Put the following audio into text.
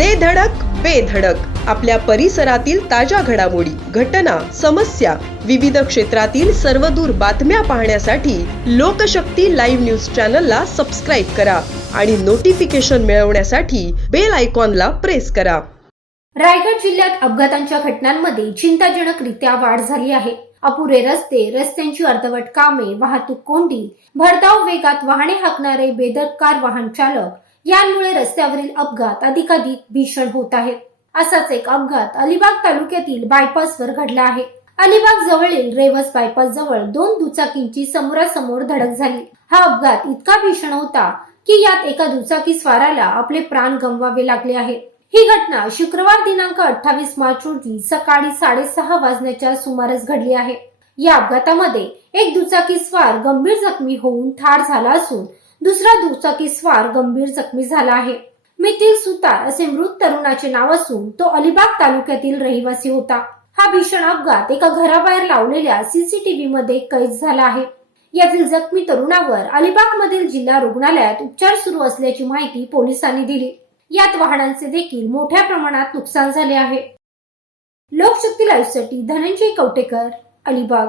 दे धडक बेधडक आपल्या परिसरातील ताज्या घडामोडी घटना समस्या विविध क्षेत्रातील सर्वदूर बातम्या पाहण्यासाठी लोकशक्ती लाईव्ह न्यूज चॅनलला सबस्क्राईब करा आणि नोटिफिकेशन मिळवण्यासाठी बेल आयकॉनला प्रेस करा. रायगड जिल्ह्यात अपघातांच्या घटनांमध्ये चिंताजनकरित्या वाढ झाली आहे. अपुरे रस्ते रस्त्यांची अर्धवट कामे वाहतूक कोंडी भरधाव वेगात वाहने हाकणारे बेदरकार वाहन चालक यांमुळे रस्त्यावरील अपघात अधिकाधिक भीषण होत आहेत. असाच एक अपघात अलिबाग तालुक्यातील बायपासवर घडला आहे. अलिबाग जवळील रेवस बायपास जवळ दोन दुचाकींची समोरासमोर धडक झाली. हा अपघात इतका भीषण होता की यात एका दुचाकी स्वाराला आपले प्राण गमवावे लागले आहे. ही घटना शुक्रवार दिनांक अठ्ठावीस मार्च रोजी सकाळी साडेसहा वाजण्याच्या सुमारास घडली आहे. या अपघातामध्ये एक दुचाकी स्वार गंभीर जखमी होऊन ठार झाला असून दुसरा दुचाकी स्वार गंभीर जखमी झाला आहे. मिथिल सुतार असे मृत तरुणाचे नाव असून तो अलिबाग तालुक्यातील रहिवासी होता. हा भीषण अपघात एका घराबाहेर लावलेल्या सीसीटीव्ही मध्ये कैद झाला आहे. यातील जखमी तरुणावर अलिबाग मधील जिल्हा रुग्णालयात उपचार सुरू असल्याची माहिती पोलिसांनी दिली. यात वाहनांचे देखील मोठ्या प्रमाणात नुकसान झाले आहे. लोकशक्ती लाईव्हसाठी धनंजय कवटेकर अलिबाग.